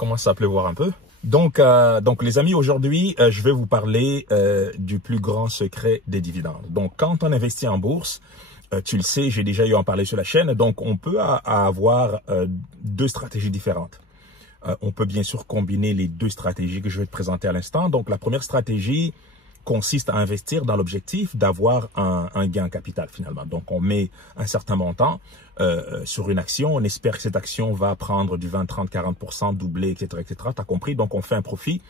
commence à pleuvoir un peu. Donc les amis, aujourd'hui, je vais vous parler du plus grand secret des dividendes. Donc, quand on investit en bourse, tu le sais, j'ai déjà eu à en parler sur la chaîne, donc on peut avoir deux stratégies différentes. On peut bien sûr combiner les deux stratégies que je vais te présenter à l'instant. Donc, la première stratégie consiste à investir dans l'objectif d'avoir un gain en capital finalement. Donc, on met un certain montant sur une action. On espère que cette action va prendre du 20, 30, 40%, doubler, etc., etc. Tu as compris? Donc, on fait un profit,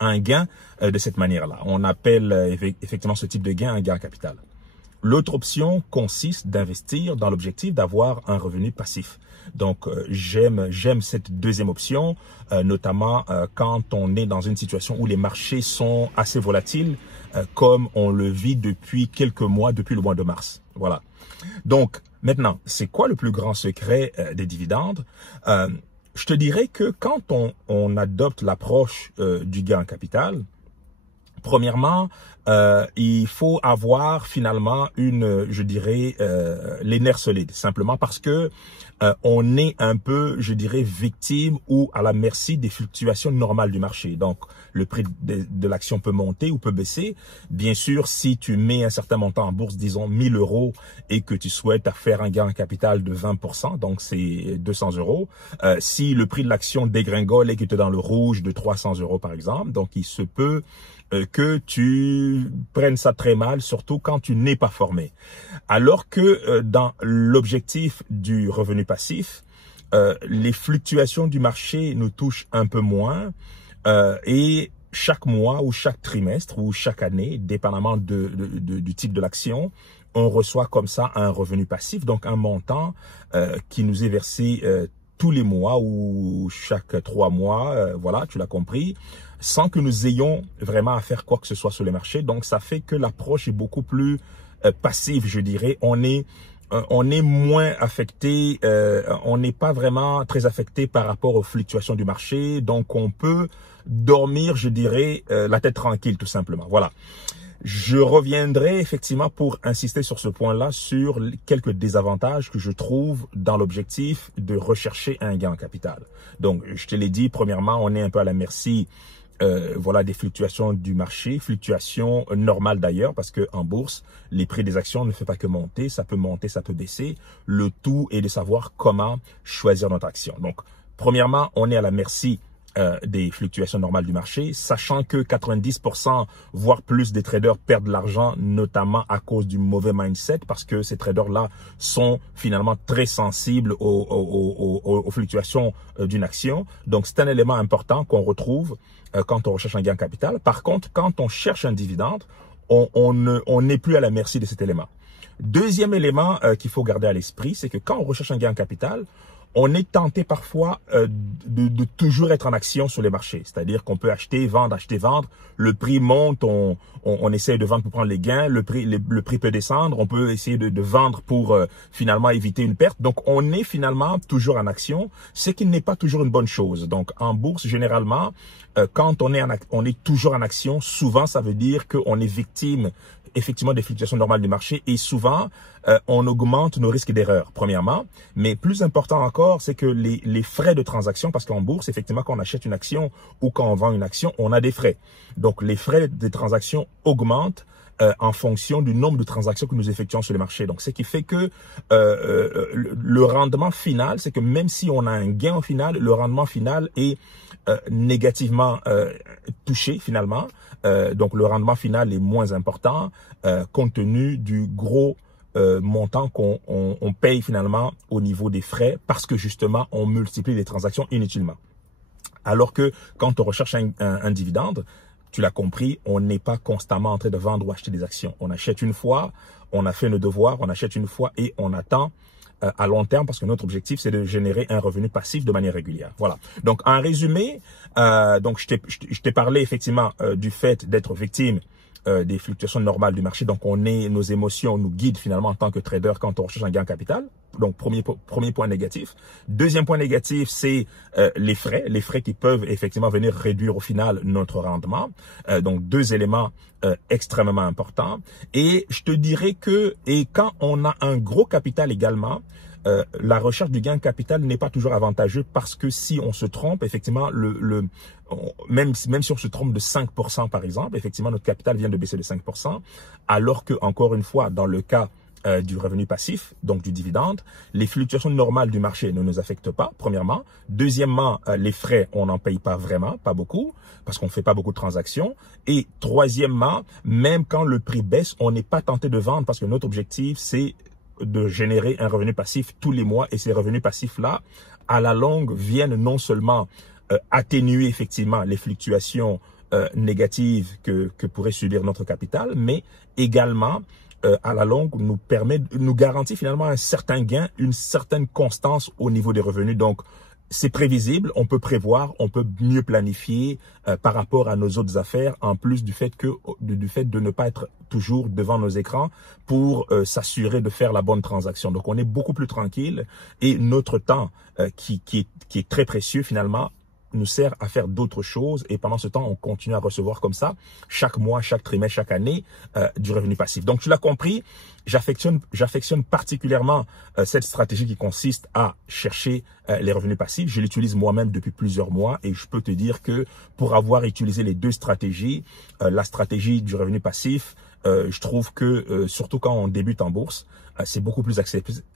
un gain de cette manière-là. On appelle effectivement ce type de gain un gain en capital. L'autre option consiste d'investir dans l'objectif d'avoir un revenu passif. Donc, j'aime cette deuxième option, notamment quand on est dans une situation où les marchés sont assez volatiles, comme on le vit depuis quelques mois, depuis le mois de mars. Voilà. Donc, maintenant, c'est quoi le plus grand secret des dividendes? Je te dirais que quand on adopte l'approche du gain en capital, premièrement, il faut avoir finalement je dirais, les nerfs solides, simplement parce que on est un peu, je dirais, victime ou à la merci des fluctuations normales du marché. Donc, le prix de l'action peut monter ou peut baisser. Bien sûr, si tu mets un certain montant en bourse, disons 1000 € et que tu souhaites faire un gain en capital de 20%, donc c'est 200 €. Si le prix de l'action dégringole et que tu es dans le rouge de 300 € par exemple, donc il se peut que tu prennes ça très mal, surtout quand tu n'es pas formé. Alors que dans l'objectif du revenu passif, les fluctuations du marché nous touchent un peu moins et chaque mois ou chaque trimestre ou chaque année, dépendamment du type de l'action, on reçoit comme ça un revenu passif, donc un montant qui nous est versé tous les mois ou chaque 3 mois, voilà, tu l'as compris, sans que nous ayons vraiment à faire quoi que ce soit sur les marchés. Donc, ça fait que l'approche est beaucoup plus passive, je dirais. On est moins affecté, on n'est pas vraiment très affecté par rapport aux fluctuations du marché. Donc, on peut dormir, je dirais, la tête tranquille, tout simplement. Voilà. Je reviendrai effectivement pour insister sur ce point-là, sur quelques désavantages que je trouve dans l'objectif de rechercher un gain en capital. Donc, je te l'ai dit, premièrement, on est un peu à la merci voilà, des fluctuations du marché, fluctuations normales d'ailleurs, parce que en bourse, les prix des actions ne fait pas que monter, ça peut baisser. Le tout est de savoir comment choisir notre action. Donc, premièrement, on est à la merci des fluctuations normales du marché, sachant que 90% voire plus des traders perdent de l'argent, notamment à cause du mauvais mindset, parce que ces traders-là sont finalement très sensibles aux fluctuations d'une action. Donc, c'est un élément important qu'on retrouve quand on recherche un gain capital. Par contre, quand on cherche un dividende, on n'est plus à la merci de cet élément. Deuxième élément qu'il faut garder à l'esprit, c'est que quand on recherche un gain capital, on est tenté parfois de toujours être en action sur les marchés. C'est-à-dire qu'on peut acheter, vendre. Le prix monte, on essaie de vendre pour prendre les gains. Le prix peut descendre. On peut essayer de vendre pour finalement éviter une perte. Donc, on est finalement toujours en action, ce qui n'est pas toujours une bonne chose. Donc, en bourse, généralement, quand on est toujours en action, souvent, ça veut dire qu'on est victime effectivement des fluctuations normales du marché et souvent, on augmente nos risques d'erreur, premièrement. Mais plus important encore, c'est que les frais de transaction, parce qu'en bourse, effectivement, quand on achète une action ou quand on vend une action, on a des frais. Donc, les frais de transaction augmentent en fonction du nombre de transactions que nous effectuons sur les marchés. Donc, ce qui fait que le rendement final, c'est que même si on a un gain au final, le rendement final est négativement touché finalement. Donc, le rendement final est moins important compte tenu du gros montant qu'on paye finalement au niveau des frais parce que justement, on multiplie les transactions inutilement. Alors que quand on recherche un dividende, tu l'as compris, on n'est pas constamment en train de vendre ou acheter des actions. On achète une fois, on a fait nos devoirs, on achète une fois et on attend à long terme parce que notre objectif, c'est de générer un revenu passif de manière régulière. Voilà. Donc, en résumé, donc je t'ai parlé effectivement du fait d'être victime des fluctuations normales du marché. Donc, nos émotions nous guident finalement en tant que trader quand on recherche un gain capital. Donc, premier point négatif. Deuxième point négatif, c'est les frais qui peuvent effectivement venir réduire au final notre rendement. Donc, deux éléments extrêmement importants. Et je te dirais que, et quand on a un gros capital également, la recherche du gain de capital n'est pas toujours avantageuse parce que si on se trompe, effectivement, même si on se trompe de 5% par exemple, effectivement, notre capital vient de baisser de 5%, alors que, encore une fois, dans le cas du revenu passif, donc du dividende, les fluctuations normales du marché ne nous affectent pas, premièrement. Deuxièmement, les frais, on n'en paye pas vraiment, pas beaucoup, parce qu'on ne fait pas beaucoup de transactions. Et troisièmement, même quand le prix baisse, on n'est pas tenté de vendre parce que notre objectif, c'est de générer un revenu passif tous les mois. Et ces revenus passifs-là, à la longue, viennent non seulement atténuer effectivement les fluctuations négatives que pourrait subir notre capital, mais également à la longue nous garantit finalement un certain gain, une certaine constance au niveau des revenus. Donc c'est prévisible, on peut prévoir, on peut mieux planifier par rapport à nos autres affaires, en plus du fait de ne pas être toujours devant nos écrans pour s'assurer de faire la bonne transaction. Donc on est beaucoup plus tranquille et notre temps qui est très précieux finalement nous sert à faire d'autres choses et pendant ce temps, on continue à recevoir comme ça, chaque mois, chaque trimestre, chaque année, du revenu passif. Donc, tu l'as compris, j'affectionne particulièrement cette stratégie qui consiste à chercher les revenus passifs. Je l'utilise moi-même depuis plusieurs mois et je peux te dire que pour avoir utilisé les deux stratégies, la stratégie du revenu passif, je trouve que surtout quand on débute en bourse, c'est beaucoup plus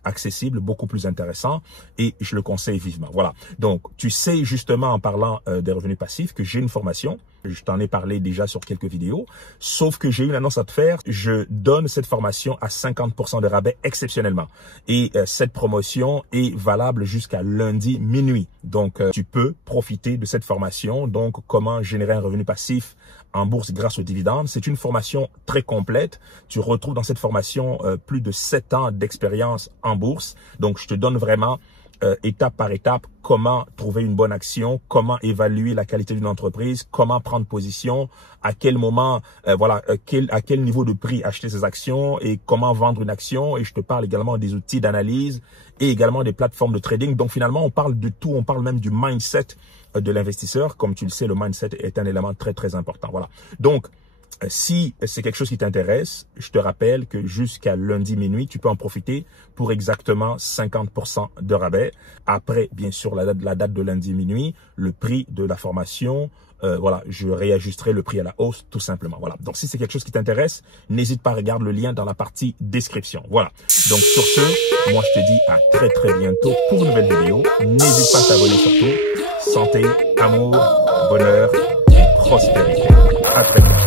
accessible, beaucoup plus intéressant et je le conseille vivement. Voilà. Donc, tu sais justement en parlant des revenus passifs que j'ai une formation. Je t'en ai parlé déjà sur quelques vidéos. Sauf que j'ai une annonce à te faire. Je donne cette formation à 50% de rabais exceptionnellement. Et cette promotion est valable jusqu'à lundi minuit. Donc, tu peux profiter de cette formation. Donc, comment générer un revenu passif en bourse grâce aux dividendes. C'est une formation très complète. Tu retrouves dans cette formation plus de 7 ans d'expérience en bourse. Donc, je te donne vraiment étape par étape comment trouver une bonne action, comment évaluer la qualité d'une entreprise, comment prendre position, à quel moment, à quel niveau de prix acheter ces actions et comment vendre une action. Et je te parle également des outils d'analyse et également des plateformes de trading. Donc, finalement, on parle de tout. On parle même du mindset de l'investisseur. Comme tu le sais, le mindset est un élément très, très important. Voilà. Donc, si c'est quelque chose qui t'intéresse, je te rappelle que jusqu'à lundi minuit, tu peux en profiter pour exactement 50% de rabais. Après, bien sûr, la date de lundi minuit, le prix de la formation, je réajusterai le prix à la hausse tout simplement. Voilà. Donc, si c'est quelque chose qui t'intéresse, n'hésite pas à regarder le lien dans la partie description. Voilà. Donc, sur ce, moi, je te dis à très, très bientôt pour une nouvelle vidéo. N'hésite pas à t'abonner surtout. Santé, amour, bonheur et prospérité. À très bientôt.